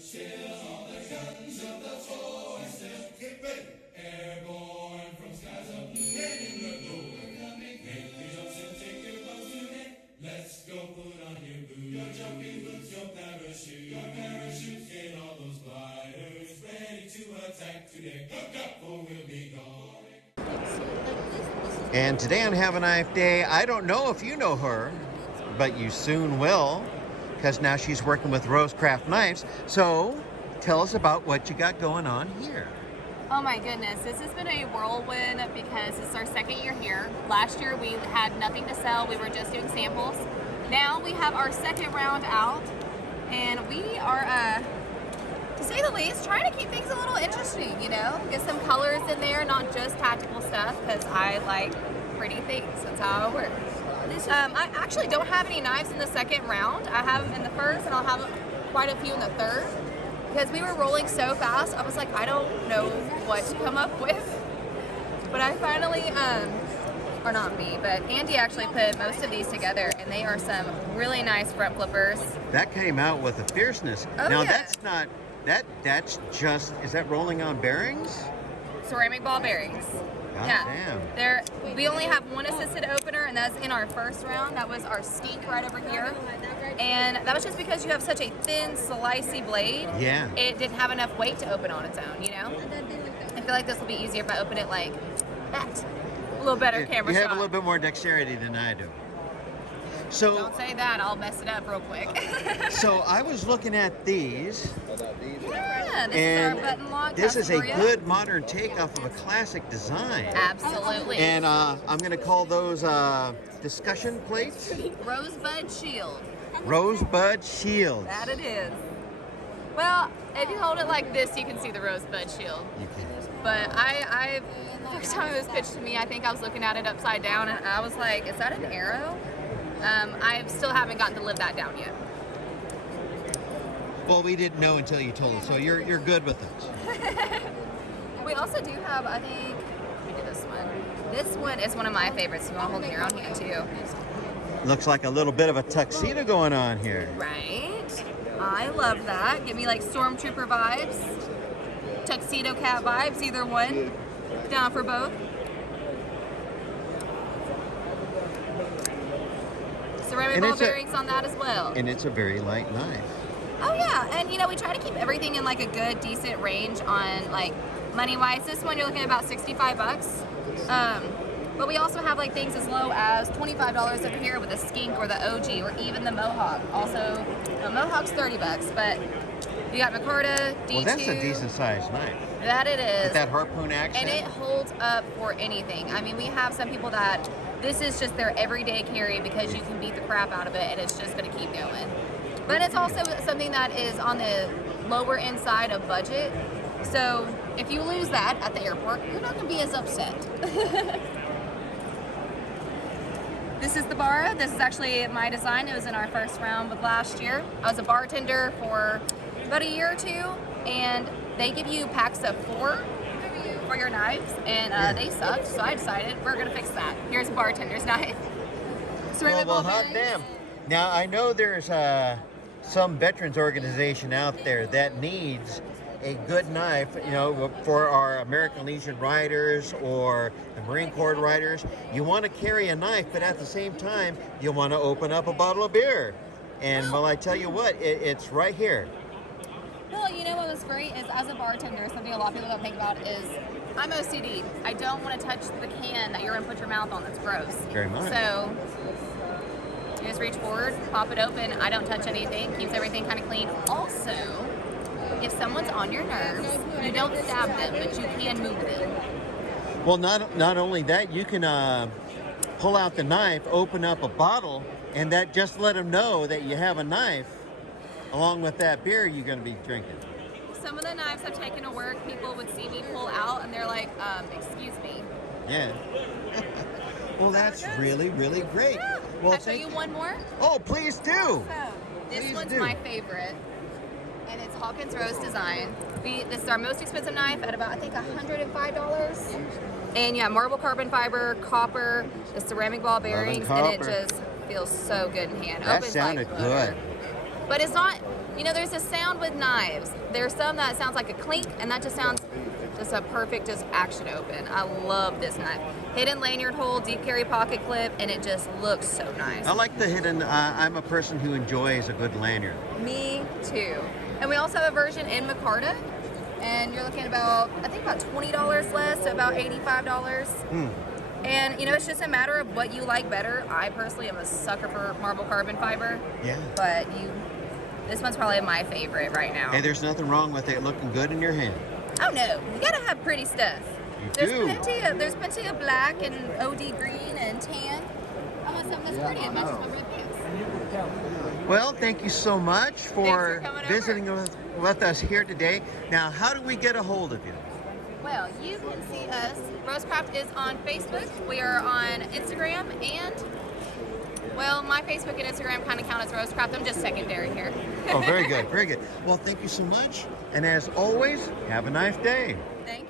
Shield all the guns of the force. Get ready. Airborne from skies of blue. Get in the door. Coming. Make your jumps and take your bows today. Let's go put on your boots. Your jumping boots, your parachute. Your parachute. Get all those gliders ready to attack today. Hook up or we'll be gone. And today on Have a Knife Day, I don't know if you know her, but you soon will, because now she's working with RoseCraft Knives. So tell us about what you got going on here. Oh my goodness, this has been a whirlwind because it's our second year here. Last year we had nothing to sell, we were just doing samples. Now we have our second round out, and we are, to say the least, trying to keep things a little interesting, you know? Get some colors in there, not just tactical stuff, because I like pretty things, that's how it works. I actually don't have any knives in the second round. I have them in the first, and I'll have quite a few in the third. Because we were rolling so fast, I was like, I don't know what to come up with. But I finally, or not me, but Andy actually put most of these together, and they are some really nice front flippers. That came out with a fierceness. Oh, now yeah. that's not, that's just, is that rolling on bearings? Ceramic ball bearings. God Yeah, damn. we only have one assisted opener, and that's in our first round. That was our stink right over here. And that was just because you have such a thin, slicey blade. Yeah. It didn't have enough weight to open on its own, you know? I feel like this will be easier if I open it like that. A little better camera You have shot. a little bit more dexterity than I do. So, Don't say that, I'll mess it up real quick. so I was looking at these. Yeah, this And is our button lock. this is a Castoria. good modern takeoff of a classic design. Absolutely. And I'm going to call those discussion plates. Rosebud Shield. Rosebud Shield. That it is. Well, if you hold it like this, you can see the Rosebud Shield. You can. But first time it was pitched to me, I think I was looking at it upside down, and I was like, is that an arrow? I still haven't gotten to live that down yet. Well, we didn't know until you told us, so you're good with us. We also do have, I think, let me do this one. This one is one of my favorites. You want to hold it in your own hand too. Looks like a little bit of a tuxedo going on here. Right. I love that. Give me like Stormtrooper vibes, Tuxedo Cat vibes, either one. Down for both. Ceramic ball bearings on that as well. And it's a very light knife. Oh yeah, and you know, we try to keep everything in like a good, decent range on like money-wise. This one you're looking at about 65 bucks. But we also have like things as low as $25 up here with a skink or the OG or even the Mohawk. Also, the Mohawk's 30 bucks, but you got Micarta, D2. Well, that's a decent sized knife. That it is. With that harpoon action. And it holds up for anything. I mean, we have some people that this is just their everyday carry because you can beat the crap out of it and it's just going to keep going. But it's also something that is on the lower end side of budget. So if you lose that at the airport, you're not going to be as upset. This is the bar. This is actually my design. It was in our first round with last year. I was a bartender for about a year or two, and they give you packs of 4 for your knives, and they sucked, so I decided we're going to fix that. Here's a bartender's knife. Well, hot damn. Now, I know there's some veterans organization out there that needs a good knife, you know, for our American Legion riders or the Marine Corps riders. You want to carry a knife, but at the same time, you want to open up a bottle of beer. And well, I tell you what, it's right here. Well, you know what was great is as a bartender, something a lot of people don't think about is I'm OCD. I don't want to touch the can that you're going to put your mouth on. That's gross. Very much. So you just reach forward, pop it open. I don't touch anything. Keeps everything kind of clean. Also, if someone's on your nerves, you don't stab them, but you can move them. Well, not only that, you can pull out the knife, open up a bottle, and that just let them know that you have a knife along with that beer you're going to be drinking. Some of the knives I've taken to work, people would see me pull out, and they're like, excuse me. Yeah. Well, that's really, really great. Yeah. Well, Can I show you one more? Oh, please do. Awesome. This Please one's do. my favorite, and it's Hawkins Rose design. This is our most expensive knife at about, I think, $105. And yeah, marble carbon fiber, copper, the ceramic ball bearings, and it just feels so good in hand. That Opens sounded like butter. good. But it's not, you know, there's a sound with knives. There's some that sounds like a clink, and that just sounds just a perfect just action open. I love this knife. Hidden lanyard hole, deep carry pocket clip, and it just looks so nice. I like the hidden, I'm a person who enjoys a good lanyard. Me too. And we also have a version in Micarta, and you're looking at about, I think about $20 less, so about $85. And you know, it's just a matter of what you like better. I personally am a sucker for marble carbon fiber. Yeah. But this one's probably my favorite right now. Hey, there's nothing wrong with it looking good in your hand. Oh no, you gotta have pretty stuff. You do. There's plenty of black and OD green and tan. I want something that's pretty. It matches my red pants. Well, thank you so much for coming visiting with us here today. Now, how do we get a hold of you? Well, you can see us. RoseCraft is on Facebook. We are on Instagram, and well, my Facebook and Instagram kind of count as RoseCraft. I'm just secondary here. Oh, very good, very good. Well, thank you so much. And as always, have a nice day. Thank you.